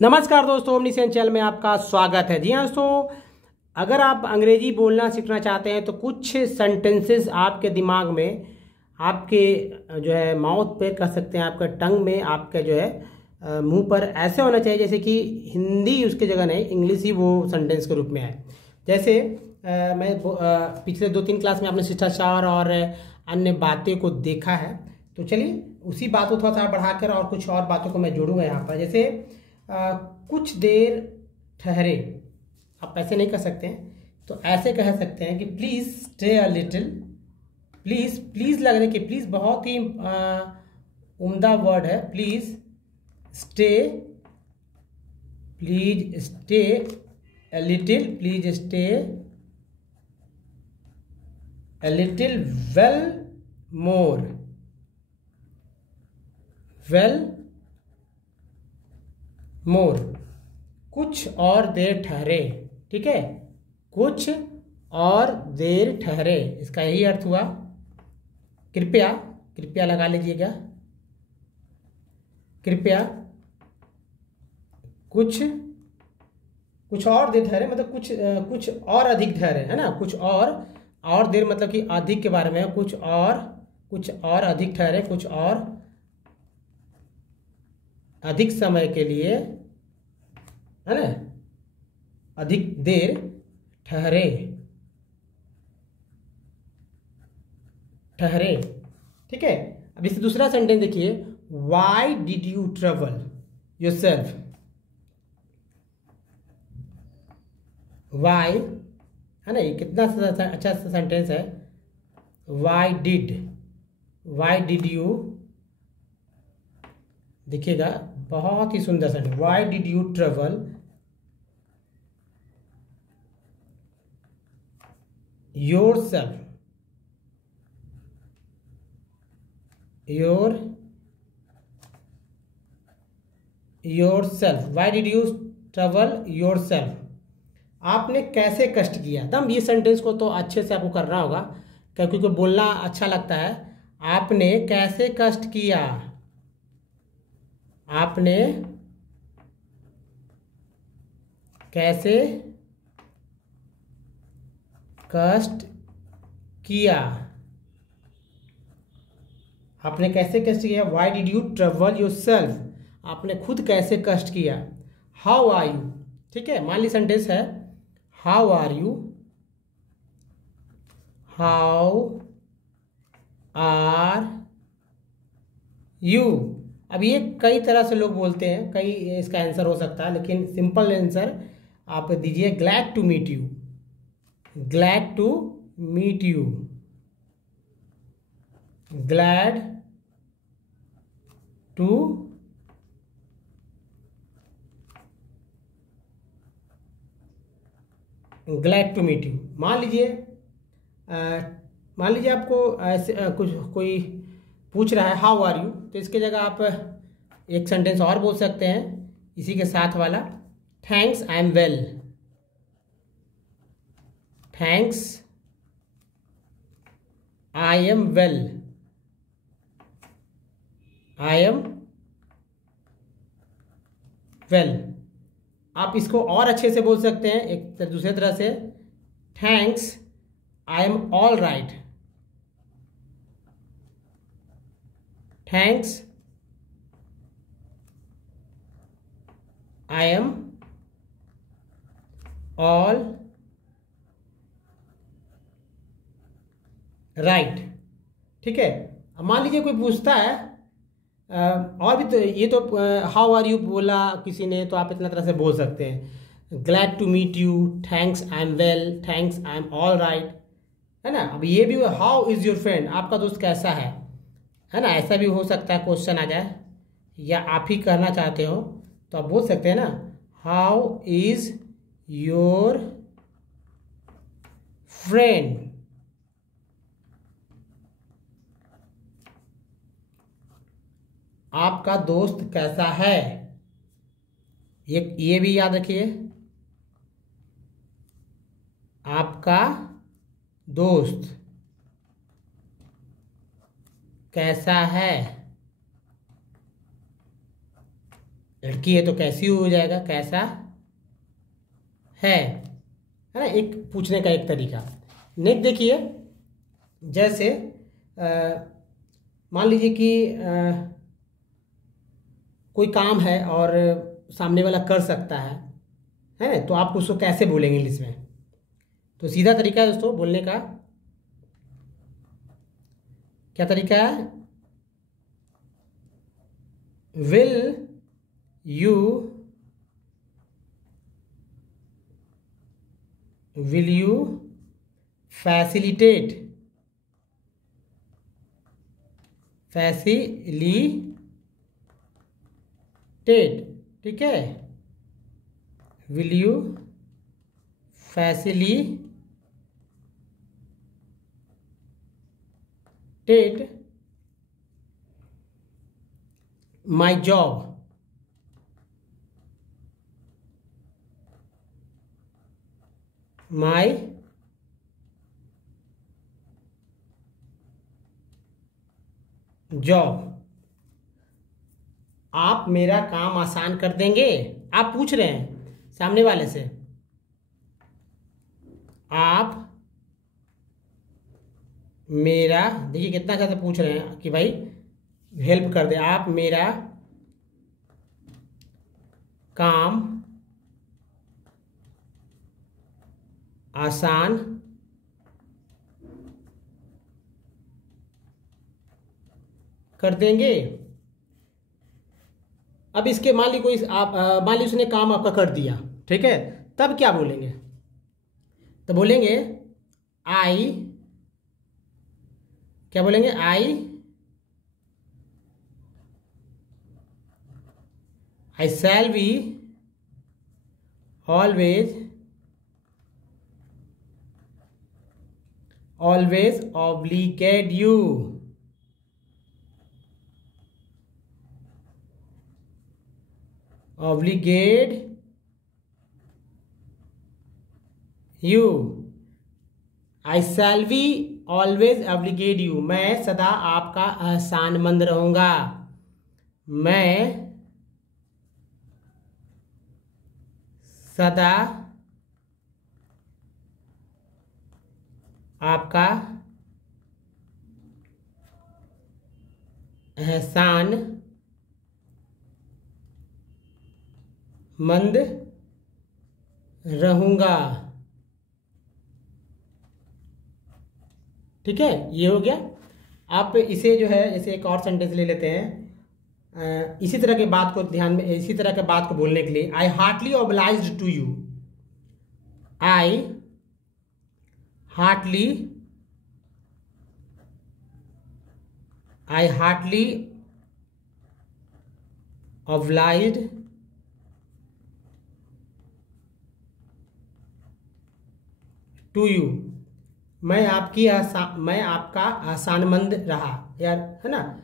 नमस्कार दोस्तों, ओमनीसेंस चैनल में आपका स्वागत है। जी हाँ दोस्तों, अगर आप अंग्रेजी बोलना सीखना चाहते हैं तो कुछ सेंटेंसेस आपके दिमाग में, आपके जो है माउथ पे कह सकते हैं, आपके टंग में, आपके जो है मुंह पर ऐसे होना चाहिए जैसे कि हिंदी उसकी जगह नहीं, इंग्लिश ही वो सेंटेंस के रूप में है। जैसे पिछले 2-3 क्लास में आपने शिष्टाचार और अन्य बातें को देखा है, तो चलिए उसी बात को थोड़ा सा बढ़ाकर और कुछ और बातों को मैं जोड़ूंगा यहाँ पर। जैसे कुछ देर ठहरे, आप ऐसे नहीं कह सकते हैं, तो ऐसे कह सकते हैं कि please stay a little. Please, please लग रहा है कि प्लीज़ बहुत ही उम्दा वर्ड है। Please stay, please stay a little, please stay a little, well more, well मोर, कुछ और देर ठहरे। ठीक है, कुछ और देर ठहरे, इसका यही अर्थ हुआ। कृपया, कृपया लगा लीजिएगा, कृपया कुछ और देर ठहरे, मतलब कुछ और अधिक ठहरे, है ना। कुछ और देर मतलब कि अधिक के बारे में, कुछ और अधिक ठहरे, कुछ और अधिक समय के लिए, है ना, अधिक देर ठहरे, ठहरे। ठीक है, अब इससे दूसरा सेंटेंस देखिए, why did you travel yourself. Why, है ना, ये कितना अच्छा सेंटेंस है। वाई डिड यू, देखिएगा बहुत ही सुंदर sentence. Y did you travel yourself, yourself, why did you travel yourself। आपने कैसे कष्ट किया। एकदम ये सेंटेंस को तो अच्छे से आपको करना होगा, क्योंकि बोलना अच्छा लगता है। आपने कैसे कष्ट किया, आपने कैसे कष्ट किया, आपने कैसे कष्ट किया। Y did you travel yourself, आपने खुद कैसे कष्ट किया। हाउ आर यू, ठीक है, मान ली सेंटेंस है how are you, how are you. अब ये कई तरह से लोग बोलते हैं, कई इसका आंसर हो सकता है, लेकिन सिंपल आंसर आप दीजिए glad to meet you, glad to meet you, glad to meet you. मान लीजिए आपको ऐसे कुछ कोई पूछ रहा है हाउ आर यू, तो इसके जगह आप एक सेंटेंस और बोल सकते हैं इसी के साथ वाला, thanks I am well, thanks I am well, I am well. आप इसको और अच्छे से बोल सकते हैं एक दूसरे तरह से, thanks I am all right, thanks I am all right. ठीक है, अब मान लीजिए कोई पूछता है और भी, तो ये तो हाउ आर यू बोला किसी ने, तो आप इतना तरह से बोल सकते हैं, glad to meet you, thanks I am well, thanks I am all right, है ना। अब ये भी हाउ इज़ योर फ्रेंड, आपका दोस्त कैसा है ना, ऐसा भी हो सकता है क्वेश्चन आ जाए, या आप ही कहना चाहते हो तो आप बोल सकते हैं ना, हाउ इज़ योर फ्रेंड, आपका दोस्त कैसा है। ये भी याद रखिए, आपका दोस्त कैसा है, लड़की है तो कैसी हो जाएगा, कैसा है ना, एक पूछने का एक तरीका। नेक्स्ट देखिए, जैसे मान लीजिए कि कोई काम है और सामने वाला कर सकता है ना, तो आप उसको कैसे बोलेंगे इंग्लिश में? तो सीधा तरीका है दोस्तों बोलने का, क्या तरीका है? विल यू फैसिलिटेट, ठीक है, will you facilitate my job, आप मेरा काम आसान कर देंगे? आप पूछ रहे हैं सामने वाले से, आप मेरा, देखिए कितना अच्छा से पूछ रहे हैं कि भाई हेल्प कर दे, आप मेरा काम आसान कर देंगे। अब इसके मान ली कोई आप मान ली उसने काम आपका कर दिया, ठीक है, तब क्या बोलेंगे? तो बोलेंगे आई, क्या बोलेंगे? I shall be always obligate you, I shall be always obligate you, मैं सदा आपका एहसानमंद रहूंगा, मैं सदा आपका एहसान मंद रहूंगा। ठीक है, ये हो गया। आप इसे जो है जैसे एक और सेंटेंस ले लेते हैं इसी तरह के बात को ध्यान में, इसी तरह के बात को बोलने के लिए, I heartily obliged to you, I heartily obliged to you, मैं आपका आसानमंद रहा यार, है ना,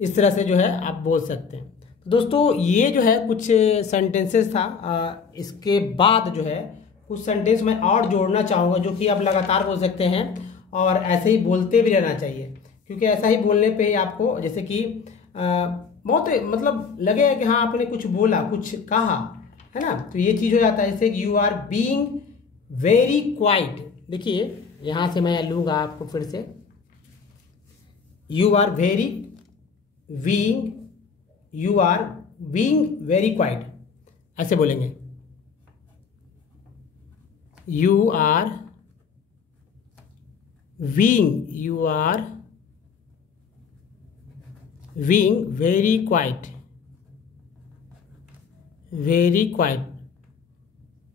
इस तरह से जो है आप बोल सकते हैं। तो दोस्तों ये जो है कुछ सेंटेंसेस था, इसके बाद जो है कुछ सेंटेंस मैं और जोड़ना चाहूँगा जो कि आप लगातार बोल सकते हैं और ऐसे ही बोलते भी रहना चाहिए, क्योंकि ऐसा ही बोलने पे ही आपको जैसे कि बहुत मतलब लगेगा कि हाँ आपने कुछ बोला, कुछ कहा, है ना, तो ये चीज़ हो जाता है। जैसे you are being very quiet, देखिए यहाँ से मैं लूँगा आपको फिर से, you are being very quiet, ऐसे बोलेंगे, you are being very quiet,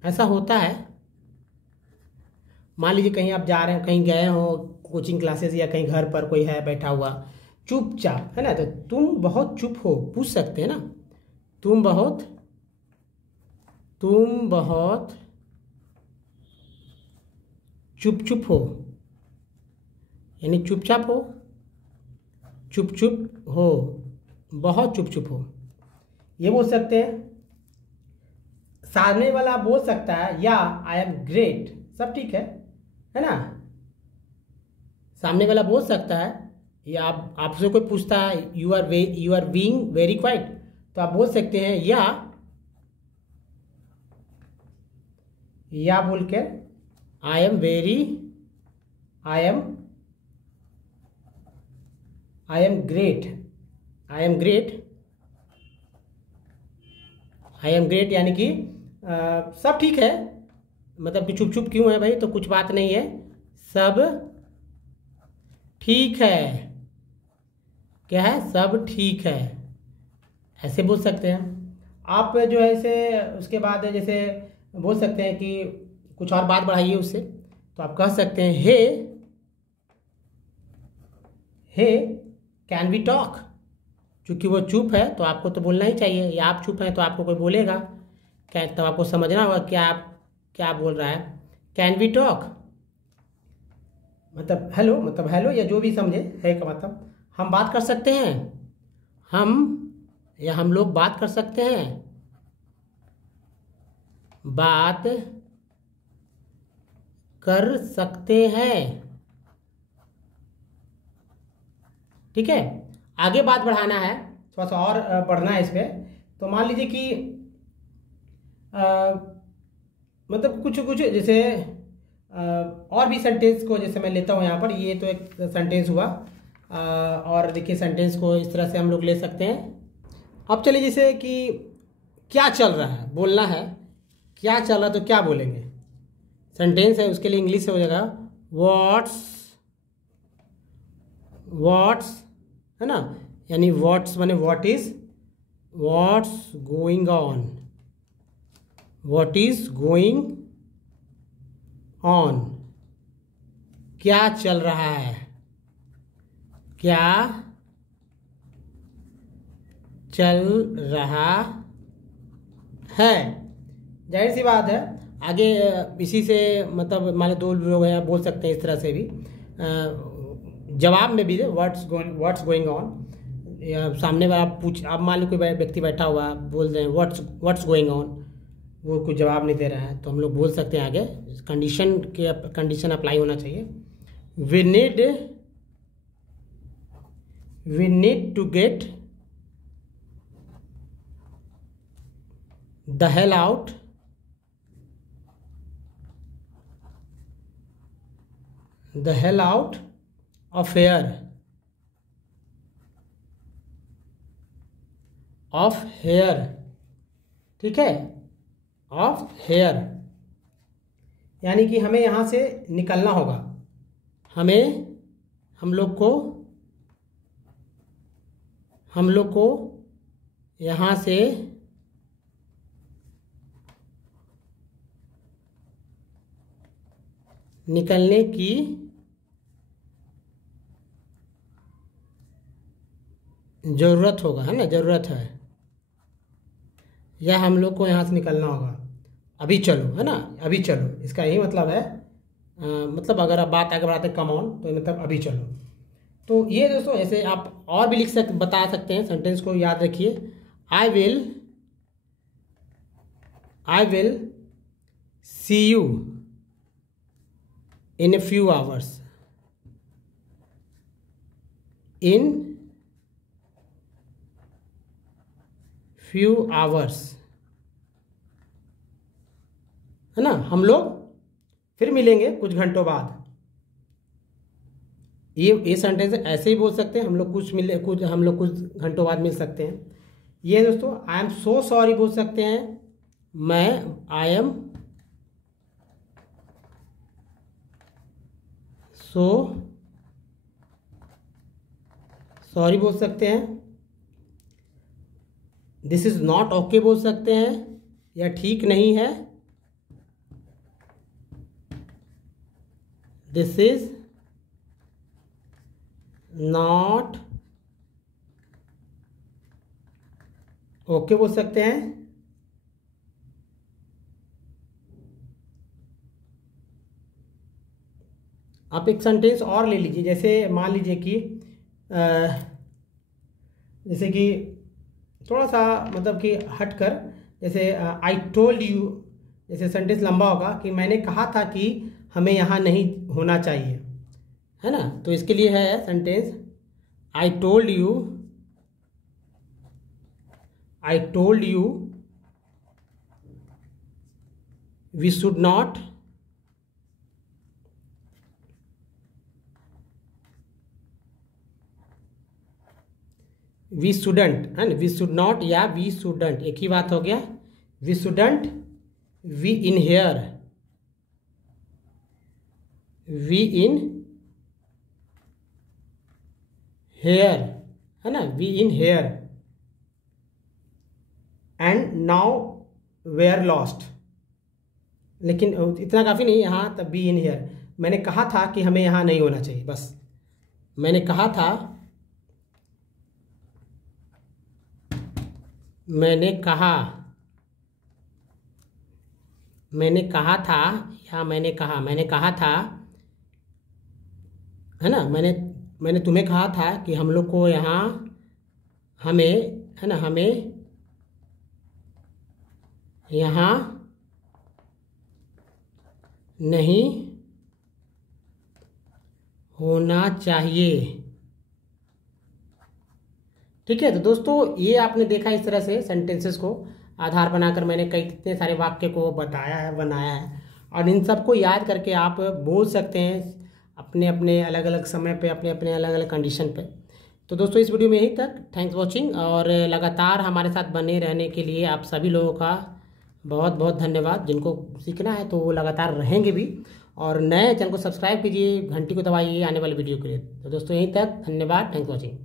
ऐसा होता है। मान लीजिए कहीं आप जा रहे हैं, कहीं गए हो कोचिंग क्लासेस या कहीं घर पर कोई है बैठा हुआ चुपचाप, है ना, तो तुम बहुत चुप हो, पूछ सकते हैं ना, तुम बहुत चुप हो, यानी चुपचाप हो, चुप हो, बहुत चुप हो, ये बोल सकते हैं। सामने वाला बोल सकता है या आई एम ग्रेट, सब ठीक है ना, सामने वाला बोल सकता है, या आपसे कोई पूछता है you are being very quiet, तो आप बोल सकते हैं या बोल के आई एम ग्रेट, यानी कि सब ठीक है, मतलब कि चुप चुप क्यों है भाई, तो कुछ बात नहीं है, सब ठीक है। क्या है? सब ठीक है, ऐसे बोल सकते हैं आप। जो है इसे उसके बाद जैसे बोल सकते हैं कि कुछ और बात बढ़ाइए उससे, तो आप कह सकते हैं हे कैन वी टॉक। चूंकि वो चुप है तो आपको तो बोलना ही चाहिए, या आप चुप हैं तो आपको कोई बोलेगा क्या, तब आपको समझना होगा क्या बोल रहा है। कैन वी टॉक मतलब हेलो या जो भी समझे, है का मतलब हम बात कर सकते हैं, हम लोग बात कर सकते हैं, बात कर सकते हैं। ठीक है, आगे बात बढ़ाना है, थोड़ा सा और बढ़ना है इस पर। तो मान लीजिए कि मतलब कुछ जैसे और भी सेंटेंस को जैसे मैं लेता हूँ यहाँ पर, ये तो एक सेंटेंस हुआ, और देखिए सेंटेंस को इस तरह से हम लोग ले सकते हैं। अब चलिए जैसे कि क्या चल रहा है बोलना है, क्या चल रहा है तो क्या बोलेंगे, सेंटेंस है उसके लिए इंग्लिश से हो जाएगा व्हाट्स, है ना, यानी व्हाट्स माने व्हाट्स गोइंग ऑन, क्या चल रहा है, क्या चल रहा है। जाहिर सी बात है, आगे इसी से मतलब मान लो दो लोग हैं, बोल सकते हैं इस तरह से भी, जवाब में भी व्हाट्स गोइंग ऑन, या सामने वाला आप मान लो कोई व्यक्ति बैठा हुआ बोल रहे हैं व्हाट्स गोइंग ऑन, वो कुछ जवाब नहीं दे रहा है, तो हम लोग बोल सकते हैं आगे कंडीशन अप्लाई होना चाहिए। We need to get the hell out of here, ठीक है, ऑफ हेयर, यानी कि हमें यहाँ से निकलना होगा, हम लोग को यहाँ से निकलने की ज़रूरत होगा, है ना, ज़रूरत है, या हम लोग को यहाँ से निकलना होगा, अभी चलो, है ना, अभी चलो, इसका यही मतलब है। मतलब अगर आप बात आगे बढ़ाते कम ऑन, तो मतलब अभी चलो। तो ये दोस्तों ऐसे आप और भी बता सकते हैं, सेंटेंस को याद रखिए। I will see you in a few hours, है ना, हम लोग फिर मिलेंगे कुछ घंटों बाद। ये सेंटेंस ऐसे ही बोल सकते हैं, हम लोग कुछ घंटों बाद मिल सकते हैं। ये दोस्तों आई एम सो सॉरी बोल सकते हैं, आई एम सो सॉरी बोल सकते हैं। दिस इज नॉट ओके बोल सकते हैं, या ठीक नहीं है, दिस इज नॉट ओके बोल सकते हैं। आप एक सेंटेंस और ले लीजिए, जैसे मान लीजिए कि जैसे कि थोड़ा सा मतलब कि हटकर, जैसे आई टोल्ड यू, जैसे सेंटेंस लंबा होगा कि मैंने कहा था कि हमें यहाँ नहीं होना चाहिए, है ना, तो इसके लिए है sentence I I told you we should not we shouldn't, है ना, वी शुड नॉट या वी शुडंट एक ही बात हो गया। We shouldn't we in here, we in here, है ना, we in here and now we're lost. लेकिन इतना काफ़ी नहीं, यहाँ तब बी इन हेयर। मैंने कहा था कि हमें यहाँ नहीं होना चाहिए, बस मैंने कहा था, मैंने कहा था, या मैंने कहा था, है ना, मैंने तुम्हें कहा था कि हम लोग को यहाँ, हमें, है ना, हमें यहाँ नहीं होना चाहिए। ठीक है, तो दोस्तों ये आपने देखा इस तरह से सेंटेंसेस को आधार बनाकर मैंने कितने सारे वाक्य को बताया है, बनाया है, और इन सबको याद करके आप बोल सकते हैं अपने अपने अलग अलग समय पे, अपने अपने अलग अलग कंडीशन पे। तो दोस्तों इस वीडियो में यहीं तक, थैंक्स वॉचिंग, और लगातार हमारे साथ बने रहने के लिए आप सभी लोगों का बहुत बहुत धन्यवाद। जिनको सीखना है तो वो लगातार रहेंगे भी, और नए चैनल को सब्सक्राइब कीजिए, घंटी को दबाइए आने वाले वीडियो के लिए। तो दोस्तों यहीं तक, धन्यवाद, थैंक्स वॉचिंग।